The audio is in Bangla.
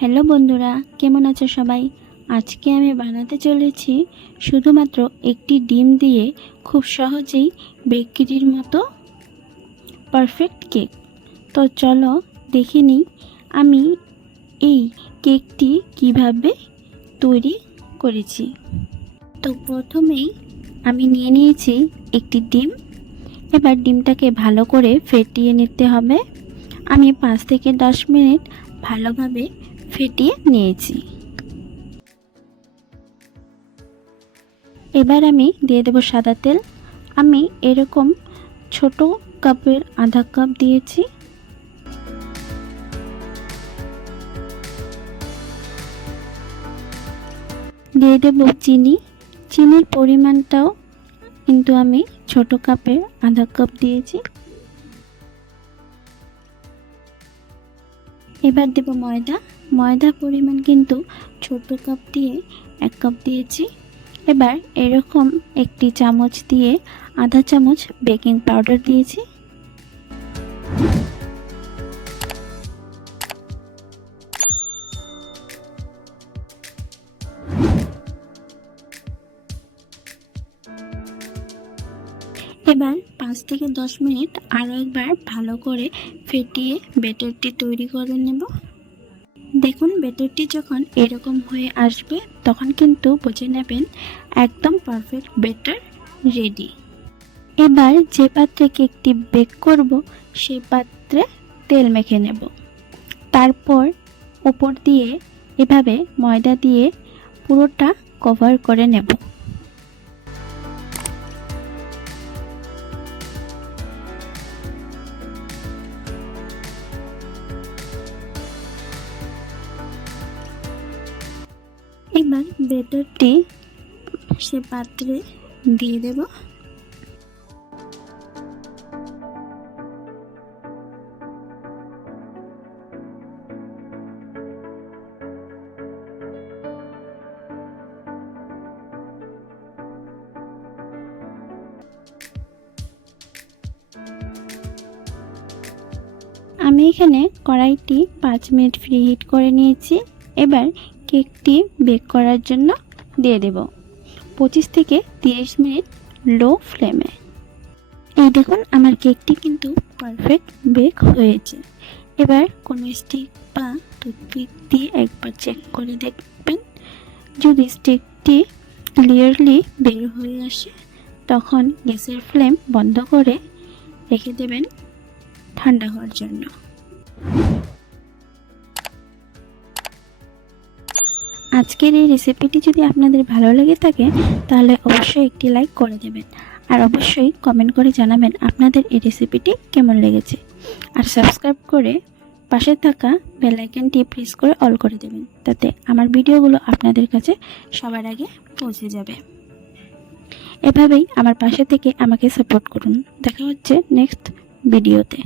হ্যালো বন্ধুরা, কেমন আছো সবাই? আজকে আমি বানাতে চলেছি শুধুমাত্র একটি ডিম দিয়ে খুব সহজেই বেকারির মতো পারফেক্ট কেক। তো চলো দেখে নিই আমি এই কেকটি কিভাবে তৈরি করেছি। তো প্রথমেই আমি নিয়ে নিয়েছি একটি ডিম। এবার ডিমটাকে ভালো করে ফেটিয়ে নিতে হবে। আমি 5 থেকে 10 মিনিট ভালোভাবে ফেটিয়ে নিয়েছি। এবার আমি দিয়ে দেব সাদা তেল। আমি এরকম ছোট কাপের আধা কাপ দিয়েছি। দিয়ে দেব চিনি। চিনির পরিমাণটাও কিন্তু আমি ছোট কাপের আধা কাপ দিয়েছি। এবার দেব ময়দা। ময়দার পরিমাণ কিন্তু ছোট কাপ দিয়ে 1 কাপ দিয়েছি। এবার এরকম একটি চামচ দিয়ে আধা চামচ বেকিং পাউডার দিয়েছি। এবার 5 থেকে 10 মিনিট আরও একবার ভালো করে ফেটিয়ে ব্যাটারটি তৈরি করে নেব। দেখুন ব্যাটারটি যখন এরকম হয়ে আসবে তখন কিন্তু বুঝে নেবেন একদম পারফেক্ট ব্যাটার রেডি। এবার যে পাত্রে কেকটি বেক করব সেই পাত্রে তেল মেখে নেব। তারপর উপর দিয়ে এভাবে ময়দা দিয়ে পুরোটা কভার করে নেব। এবার ব্যাটারটি সে পাত্রে দিয়ে দেব। আমি এখানে কড়াইটি 5 মিনিট ফ্রি হিট করে নিয়েছি। এবার কেকটি বেক করার জন্য দিয়ে দেব 25 থেকে 30 মিনিট লো ফ্লেমে। এই দেখুন আমার কেকটি কিন্তু পারফেক্ট বেক হয়েছে। এবার কোনো স্টিক বা টুথপিক দিয়ে একবার চেক করে দেখবেন। যদি স্টিকটি ক্লিয়ারলি বের হয়ে আসে তখন গ্যাসের ফ্লেম বন্ধ করে রেখে দেবেন ঠান্ডা হওয়ার জন্য। আজকের এই রেসিপিটি যদি আপনাদের ভালো লেগে থাকে তাহলে অবশ্যই একটি লাইক করে দেবেন, আর অবশ্যই কমেন্ট করে জানাবেন আপনাদের এই রেসিপিটি কেমন লেগেছে। আর সাবস্ক্রাইব করে পাশে থাকা বেল আইকনটি প্রেস করে অল করে দেবেন, তাতে আমার ভিডিওগুলো আপনাদের কাছে সবার আগে পৌঁছে যাবে। এভাবেই আমার পাশে থেকে আমাকে সাপোর্ট করুন। দেখা হচ্ছে নেক্সট ভিডিওতে।